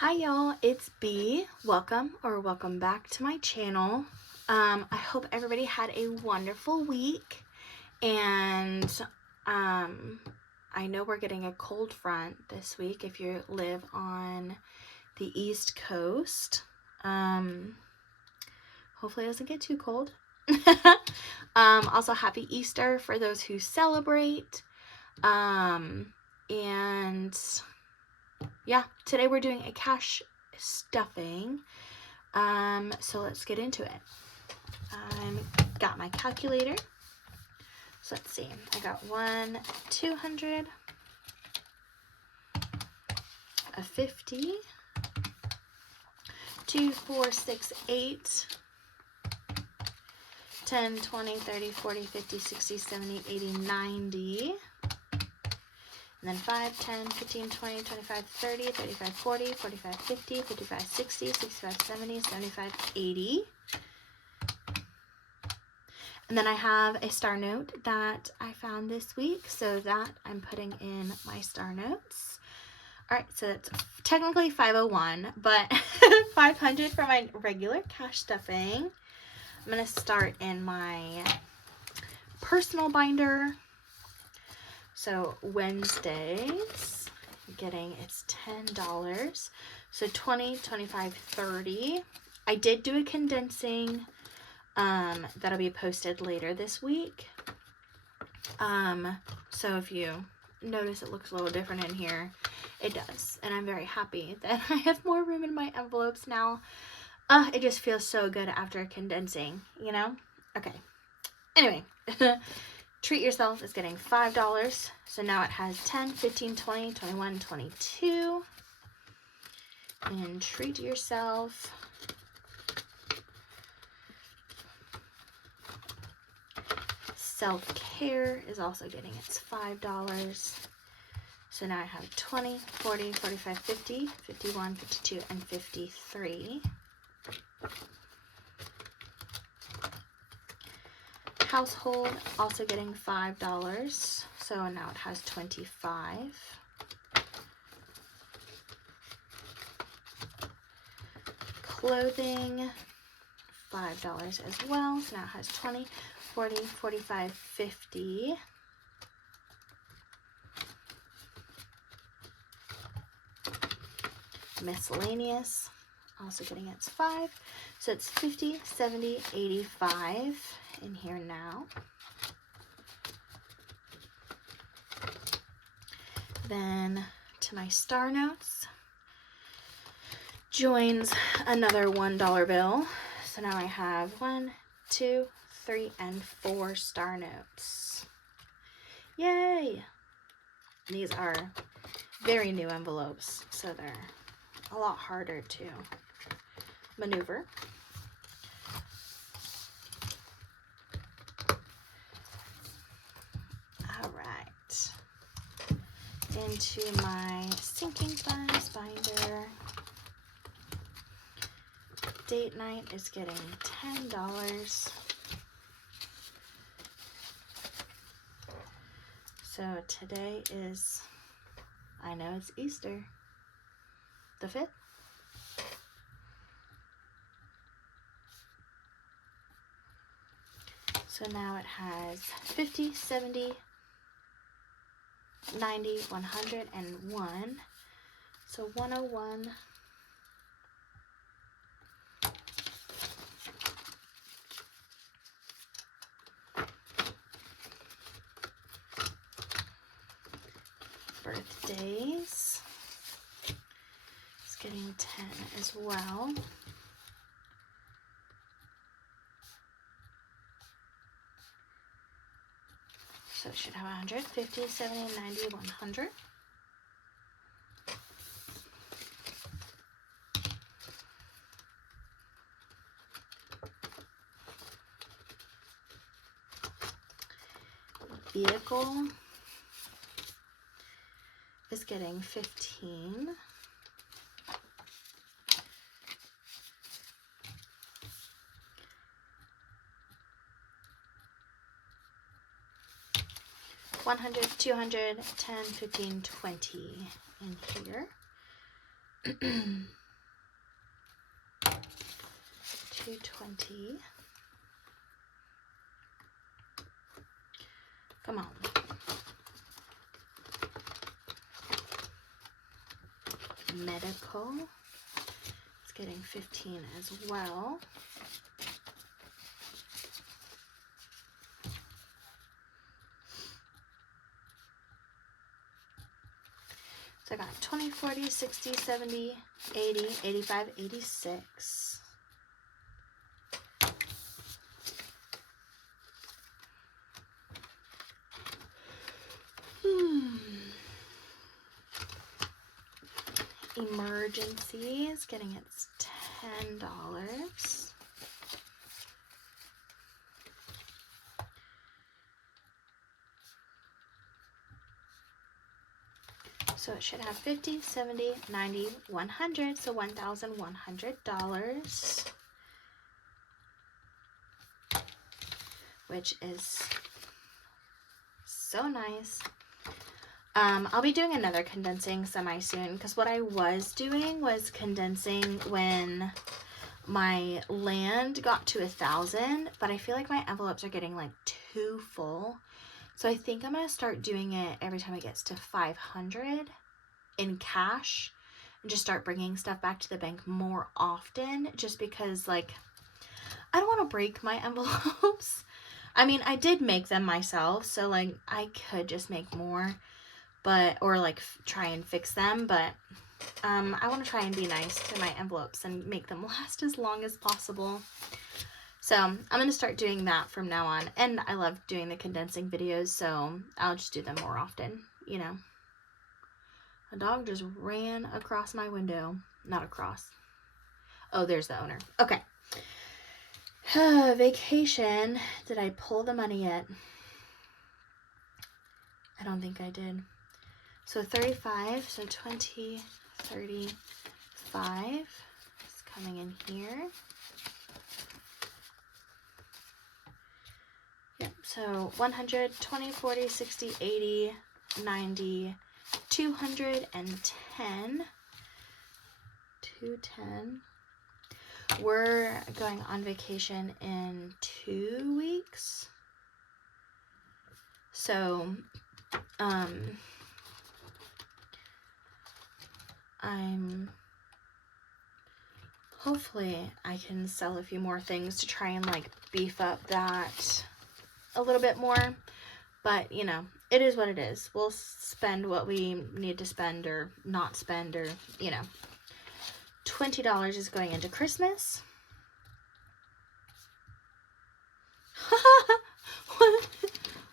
Hi y'all, it's B. Welcome back to my channel. I hope everybody had a wonderful week, and I know we're getting a cold front this week if you live on the East Coast. Hopefully it doesn't get too cold. Also happy Easter for those who celebrate. And yeah, today we're doing a cash stuffing. So let's get into it. Got my calculator. So let's see. I got 1, 200, a 50, 2, 4, 6, 8, 10, 20, 30, 40, 50, 60, 70, 80, 90. And then 5, 10, 15, 20, 25, 30, 35, 40, 45, 50, 55, 60, 65, 70, 75, 80. And then I have a star note that I found this week, so that I'm putting in my star notes. All right, so it's technically 501, but 500 for my regular cash stuffing. I'm going to start in my personal binder. So Wednesdays, it's $10. So 20, 25, 30. I did do a condensing that'll be posted later this week. So if you notice it looks a little different in here, it does. And I'm very happy that I have more room in my envelopes now. It just feels so good after condensing, you know? Okay. Anyway, Treat Yourself is getting $5. So now it has 10, 15, 20, 21, 22. And Treat Yourself. Self-Care is also getting its $5. So now I have 20, 40, 45, 50, 51, 52, and 53. Household also getting $5. So now it has 25. Clothing, $5 as well. So now it has 20, 40, 45, 50. Miscellaneous, also getting its 5. So it's 50, 70, 85 in here now. Then to my star notes, joins another $1 bill. So now I have 1, 2, 3, and 4 star notes. Yay! These are very new envelopes, so they're a lot harder to maneuver. All right. Into my sinking funds binder. Date night is getting $10. So today is, I know it's Easter, the 5th. So now it has 50, 70, 90, 100, and 1. So 101. Birthdays. It's getting 10 as well. So it should have 100, 50, 70, 90, 100. Vehicle is getting 15. $100, $200, $10, $15, $20 in here. $2.20. Come on. Medical. It's getting 15 as well. So I got 20, 40, 60, 70, 80, 85, 86. Emergency is getting its $10. So it should have 50, 70, 90, 100, so $1,100, which is so nice. I'll be doing another condensing semi soon, because what I was doing was condensing when my land got to 1,000, but I feel like my envelopes are getting like too full. So I think I'm going to start doing it every time it gets to 500 in cash, and just start bringing stuff back to the bank more often, just because like I don't want to break my envelopes. I mean, I did make them myself, so like I could just make more, but or like try and fix them, but I want to try and be nice to my envelopes and make them last as long as possible. So I'm going to start doing that from now on. And I love doing the condensing videos, so I'll just do them more often, you know. A dog just ran across my window. Not across. Oh, there's the owner. Okay. Vacation. Did I pull the money yet? I don't think I did. So 35, so 20, 35 is coming in here. Yep, so 100, 20, 40, 60, 80, 90, 210. 210. We're going on vacation in 2 weeks. So, hopefully I can sell a few more things to try and like beef up that a little bit more, but you know, it is what it is. We'll spend what we need to spend or not spend, or you know. $20 is going into Christmas.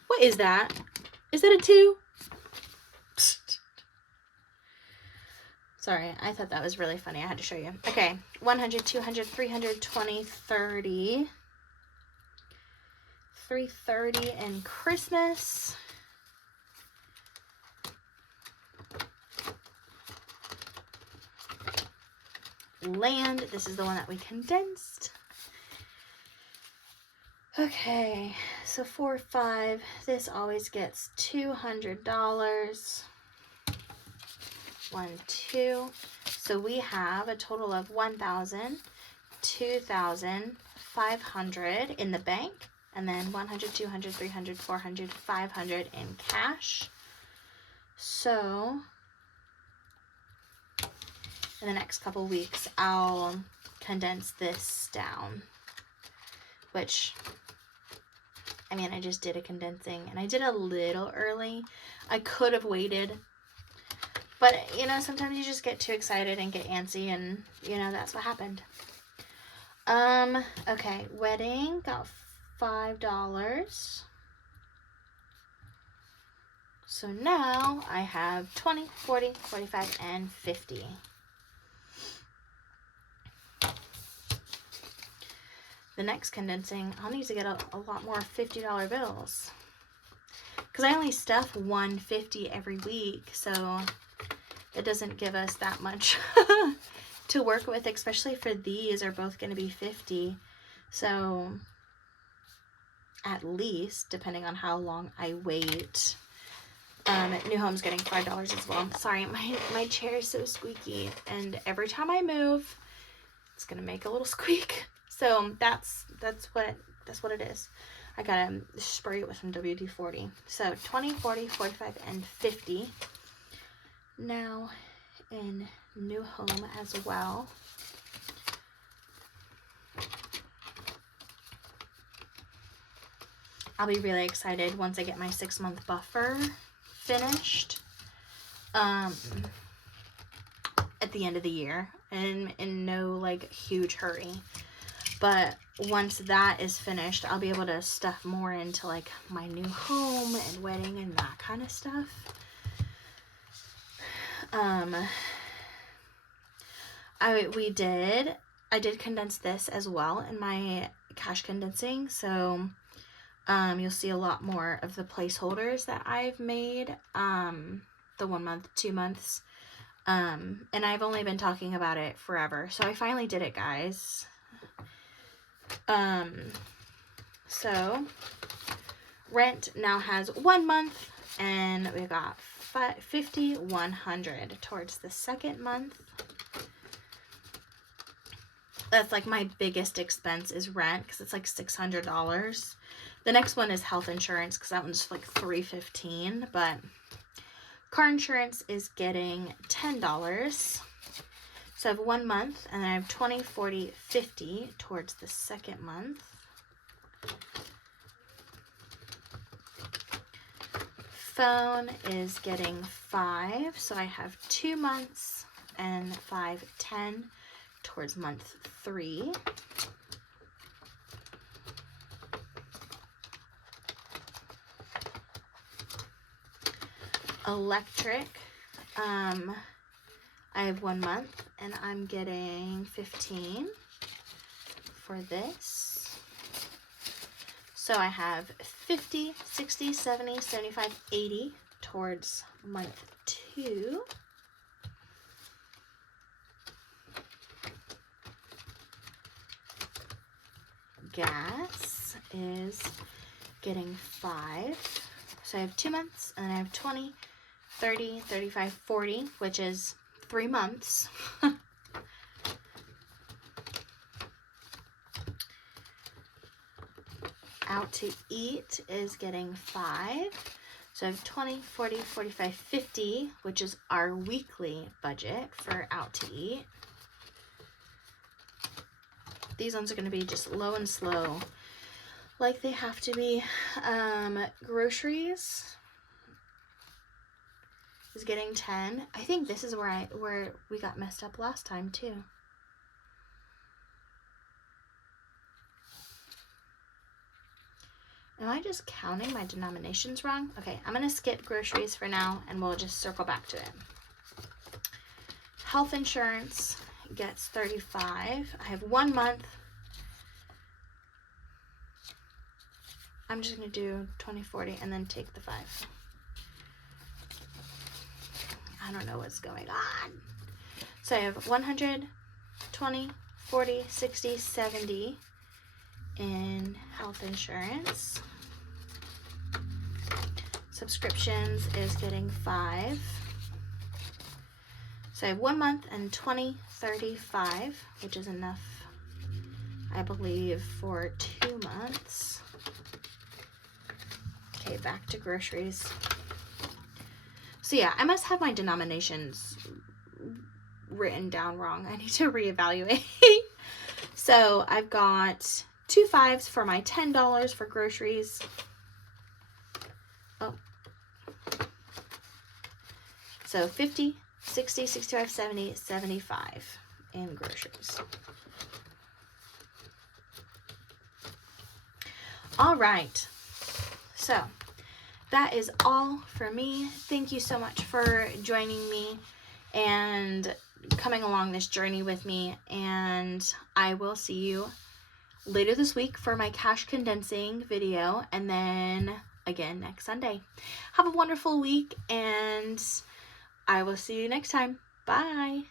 What is that? Is that a 2? Sorry, I thought that was really funny. I had to show you. Okay, 100, 200, 300, 20, 30. 330 in Christmas. Land. This is the one that we condensed. Okay, so 4, 5. This always gets $200. 1, 2. So we have a total of 1,000, 2,500 in the bank, and then 100, 200, 300, 400, 500 in cash. So in the next couple weeks, I'll condense this down, which, I mean, I just did a condensing and I did a little early. I could have waited, but you know, sometimes you just get too excited and get antsy, and you know, that's what happened. Okay, wedding got $5. So now I have 20, 40, 45, and 50. The next condensing, I'll need to get a lot more $50 bills, because I only stuff $150 every week, so it doesn't give us that much to work with, especially for these are both going to be $50. So at least, depending on how long I wait, New Home's getting $5 as well. Sorry, my chair is so squeaky, and every time I move, it's gonna make a little squeak. So that's what it is. I gotta spray it with some WD-40. So 20, 40, 45, and 50. Now in New Home as well. I'll be really excited once I get my 6-month buffer finished at the end of the year, and in no like huge hurry. But once that is finished, I'll be able to stuff more into like my new home and wedding and that kind of stuff. I did condense this as well in my cash condensing, so you'll see a lot more of the placeholders that I've made, the 1 month, 2 months, and I've only been talking about it forever, so I finally did it, guys. So rent now has 1 month, and we got 50, 100 towards the second month. That's like my biggest expense is rent, because it's like $600. The next one is health insurance, because that one's like $315, but car insurance is getting $10. So I have 1 month, and then I have 20, 40, 50 towards the second month. Phone is getting 5, so I have 2 months, and 5, 10 towards month 3. Electric, I have 1 month, and I'm getting 15 for this. So I have 50, 60, 70, 75, 80 towards month 2. Gas is getting 5. So I have 2 months, and I have 20, 30, 35, 40, which is 3 months. Out to eat is getting 5. So I have 20, 40, 45, 50, which is our weekly budget for out to eat. These ones are going to be just low and slow, like they have to be. Groceries is getting 10. I think this is where we got messed up last time too. Am I just counting my denominations wrong? Okay, I'm going to skip groceries for now, and we'll just circle back to it. Health insurance gets 35. I have 1 month. I'm just going to do 20, 40, and then take the 5. I don't know what's going on. So I have 100, 20, 40, 60, 70 in health insurance. Subscriptions is getting 5. So I have 1 month and 20, 35, which is enough, I believe, for 2 months. Okay, back to groceries. So yeah, I must have my denominations written down wrong. I need to reevaluate. So I've got 2 5s for my $10 for groceries. Oh. So 50, 60, 65, 70, 75 in groceries. All right. So that is all for me. Thank you so much for joining me and coming along this journey with me. And I will see you later this week for my cash condensing video, and then again next Sunday. Have a wonderful week, and I will see you next time. Bye.